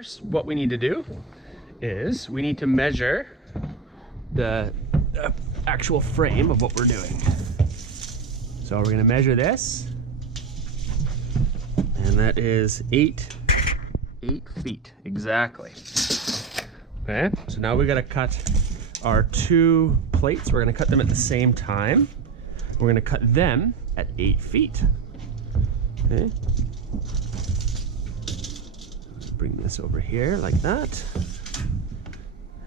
First, what we need to do is we need to measure the actual frame of what we're doing. So we're going to measure this, and that is 8 feet exactly. Okay, so now we got to cut our 2 plates. We're going to cut them at the same time. We're going to cut them at 8 feet. Okay. Bring this over here like that.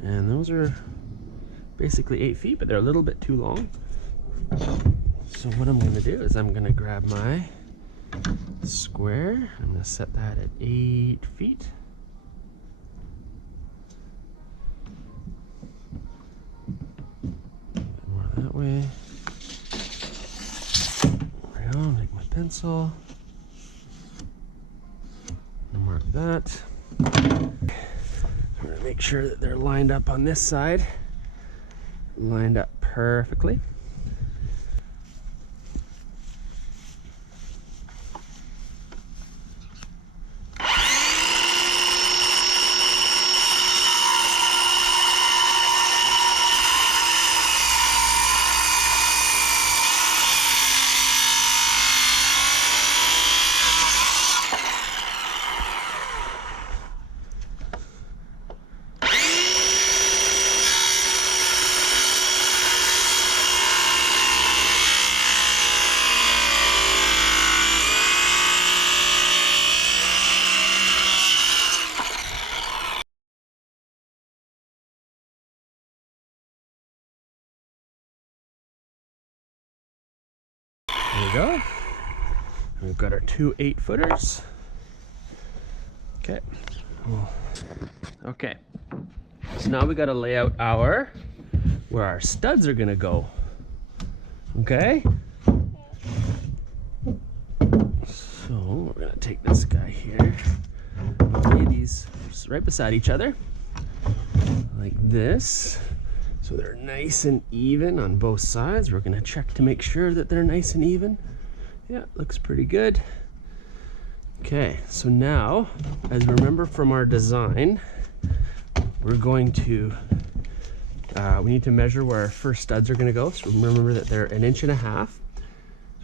And those are basically 8 feet, but they're a little bit too long. So what I'm going to do is I'm going to grab my square. I'm going to set that at 8 feet. More that way. There we go. Take my pencil. Mark that. We're going to make sure that they're lined up on this side. Lined up perfectly. There we go. We've got our 2 8-footers. Okay. Okay. So now we got to lay out where our studs are gonna go. Okay. So we're gonna take this guy here. Lay these right beside each other, like this. So they're nice and even on both sides. We're gonna check to make sure that they're nice and even. Yeah, looks pretty good. Okay, so now, as you remember from our design, we're going to, we need to measure where our first studs are gonna go. So remember that they're 1.5 inches. So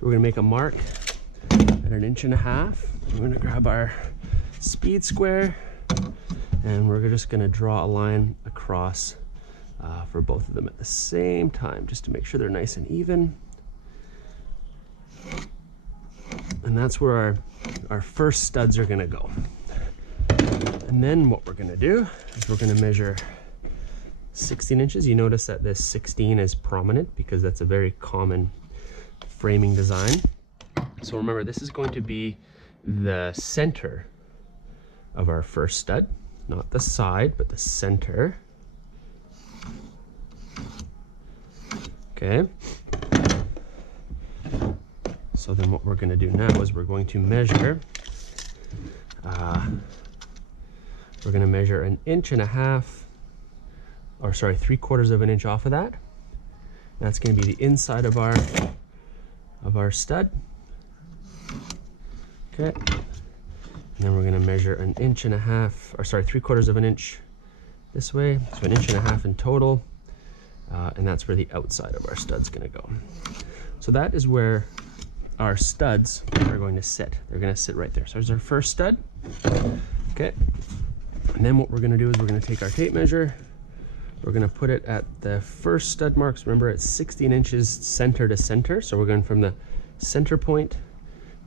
we're gonna make a mark at 1.5 inches. We're gonna grab our speed square, and we're just gonna draw a line across for both of them at the same time, just to make sure they're nice and even. And that's where our first studs are gonna go. And then what we're gonna do is we're gonna measure 16 inches. You notice that this 16 is prominent because that's a very common framing design. So remember, this is going to be the center of our first stud, not the side, but the center. Okay. So then what we're going to do now is we're going to measure, we're going to measure 1.5 inches, or sorry, 3/4 inch off of that. That's going to be the inside of our stud. Okay. And then we're going to measure 1.5 inches, or sorry, 3/4 inch this way. So 1.5 inches in total. And that's where the outside of our stud's going to go. So that is where our studs are going to sit. They're going to sit right there. So there's our first stud. Okay. And then what we're going to do is we're going to take our tape measure. We're going to put it at the first stud marks. Remember, it's 16 inches center to center. So we're going from the center point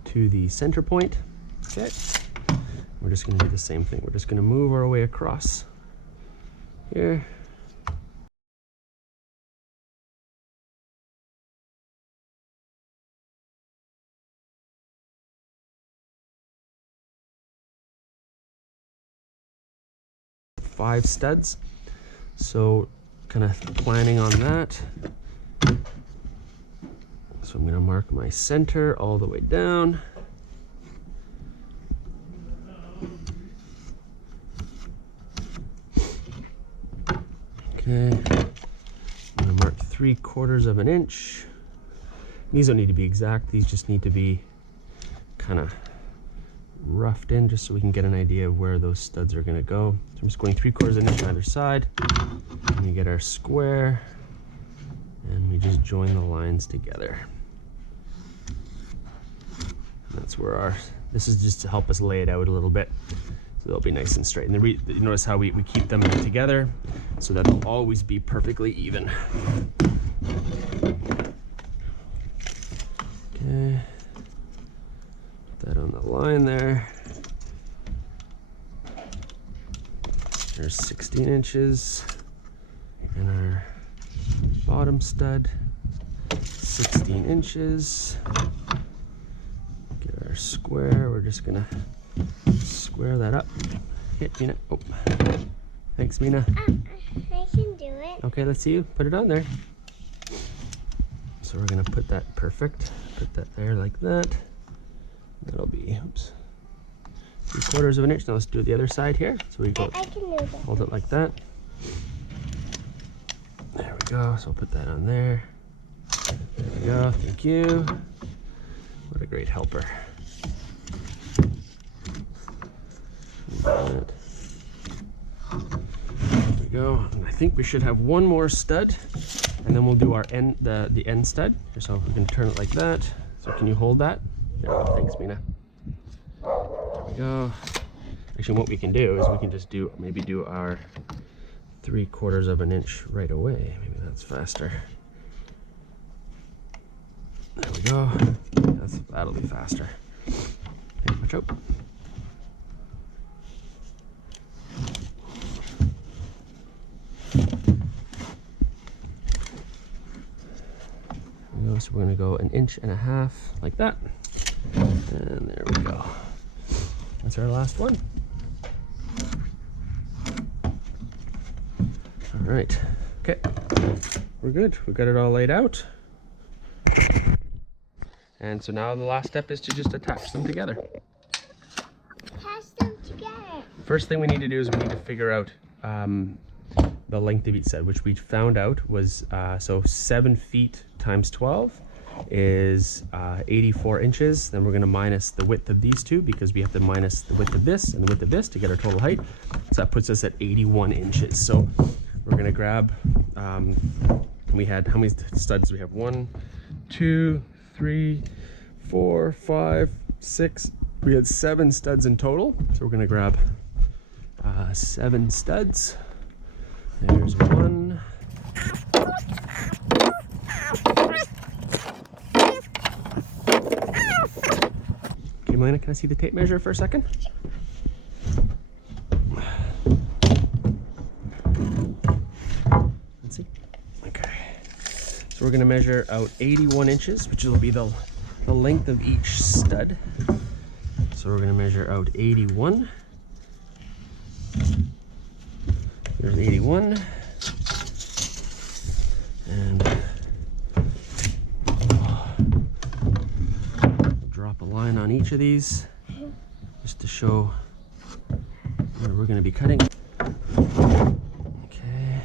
to the center point. Okay. We're just going to do the same thing. We're just going to move our way across here. Five studs, so kind of planning on that. So I'm going to mark my center all the way down. Okay, I'm going to mark 3/4 inch. These don't need to be exact, these just need to be kind of roughed in just so we can get an idea of where those studs are going to go. So I'm just going 3/4 inch on either side. And we get our square, and we just join the lines together. And that's where this is just to help us lay it out a little bit, so they'll be nice and straight. And you notice how we keep them together so that they'll always be perfectly even. Okay, put that on the line there. There's 16 inches, and our bottom stud, 16 inches. Get our square, we're just gonna square that up. Hit Mina. Oh, thanks, Mina. I can do it. Okay, let's see you put it on there. So we're gonna put that perfect. Put that there like that. That'll be, oops, 3/4 inch. Now let's do the other side here. So we go. I can do that. Hold it like that. There we go. So I'll put that on there. There we go. Thank you. What a great helper. There we go. And I think we should have one more stud, and then we'll do our end, the end stud. So we're going to turn it like that. So can you hold that? There we go. Thanks, Mina. There we go. Actually, what we can do is we can just maybe do our 3/4 inch right away. Maybe that's faster. There we go. That'll be faster. Okay, watch out. So we're going to go 1.5 inches like that. And there we go. That's our last one. All right. Okay. We're good. We got it all laid out. And so now the last step is to just attach them together. Attach them together. First thing we need to do is we need to figure out the length of each stud, which we found out was so 7 feet times 12 is 84 inches. Then we're going to minus the width of these two, because we have to minus the width of this and the width of this to get our total height. So that puts us at 81 inches. So we're going to grab, we had, how many studs do we have? 1, 2, 3, 4, 5, 6. We had 7 studs in total. So we're going to grab 7 studs. There's 1. Okay, Melina, can I see the tape measure for a second? Let's see. Okay. So we're going to measure out 81 inches, which will be the length of each stud. So we're going to measure out 81. There's 81. And drop a line on each of these just to show where we're going to be cutting. Okay.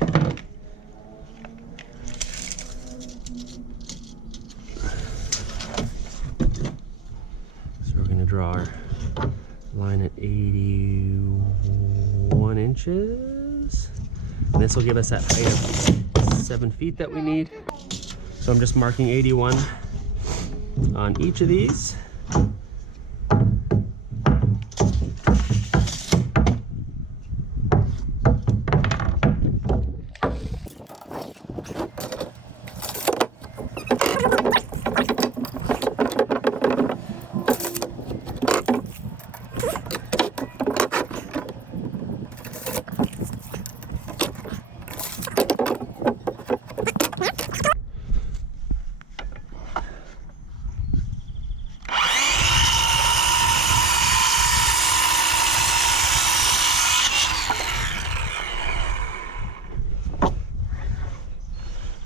So we're going to draw our line at 81 inches. And this will give us that height of 7 feet that we need. So I'm just marking 81 on each of these.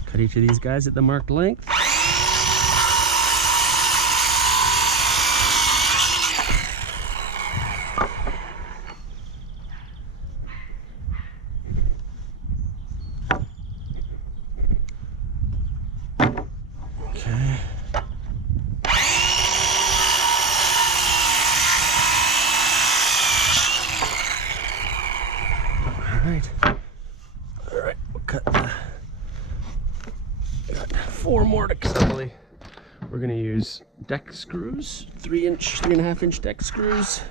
Cut each of these guys at the marked length. Okay. mortise assembly. We're gonna use deck screws, 3.5 inch deck screws,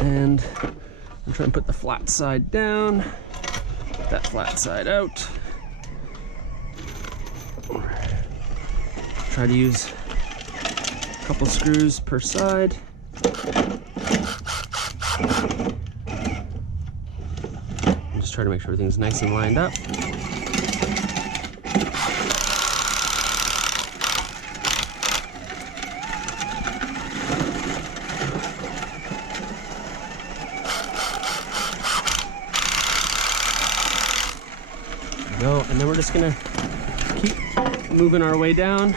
and I'm trying to put the flat side down, that flat side out. Try to use a couple screws per side. Just try to make sure everything's nice and lined up. Go, and then we're just gonna keep moving our way down.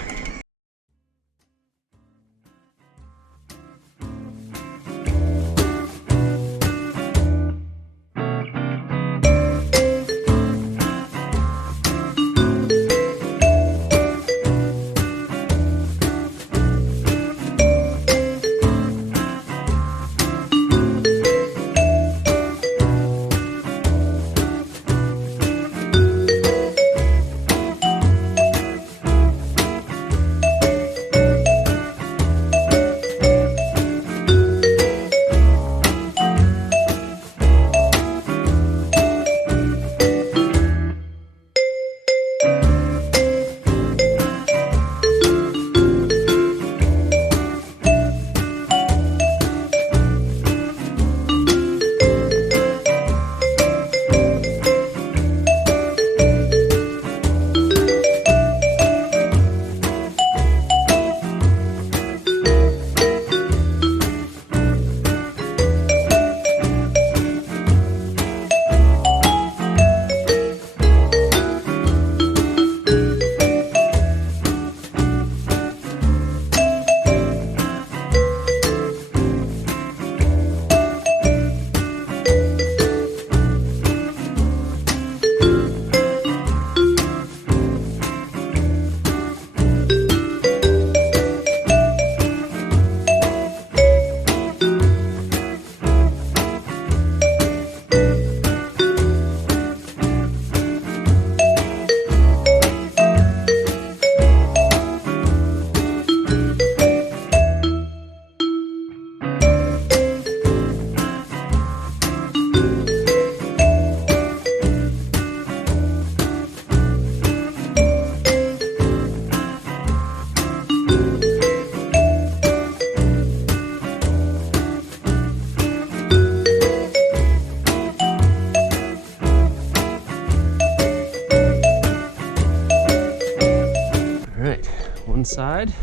One side,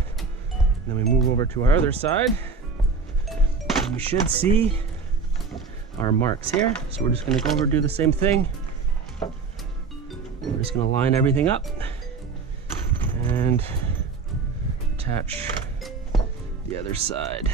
and then we move over to our other side, and we should see our marks here. So we're just going to go over and do the same thing. We're just going to line everything up and attach the other side.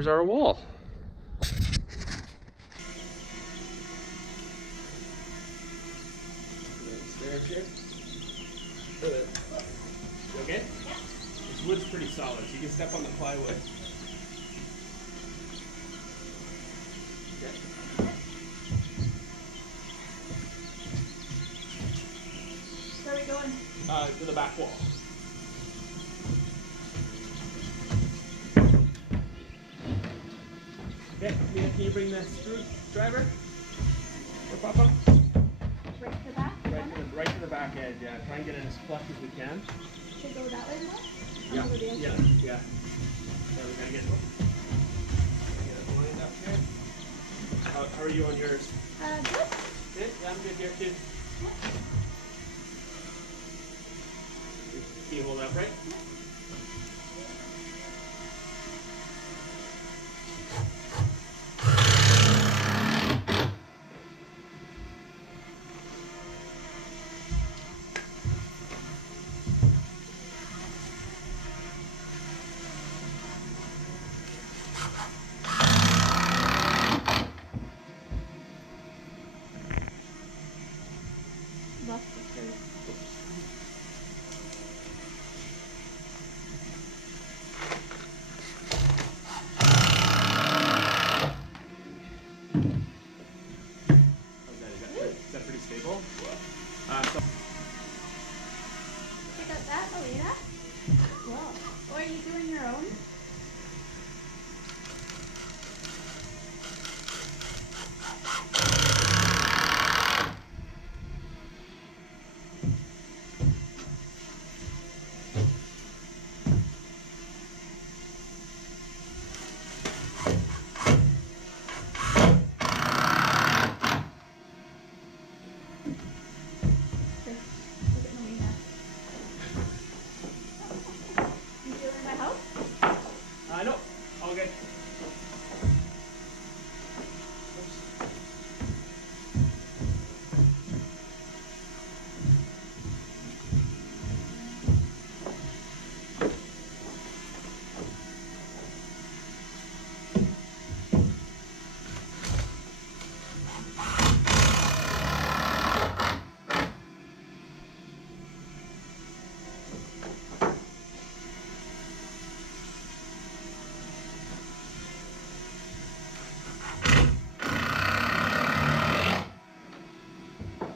there's our wall. Stairs here. You okay? Yeah. This wood's pretty solid, so you can step on the plywood. Okay. Where are we going? To the back wall. Okay, Mia, can you bring the screwdriver? Or Papa? Right to the back? Right to the back edge, yeah. Try and get it as flush as we can. Should go that way more? Yeah, Over the yeah, entrance? yeah. So we gotta get it lined up here. How are you on yours? Good. Good? Yeah, I'm good here too. Can you hold up, right? Left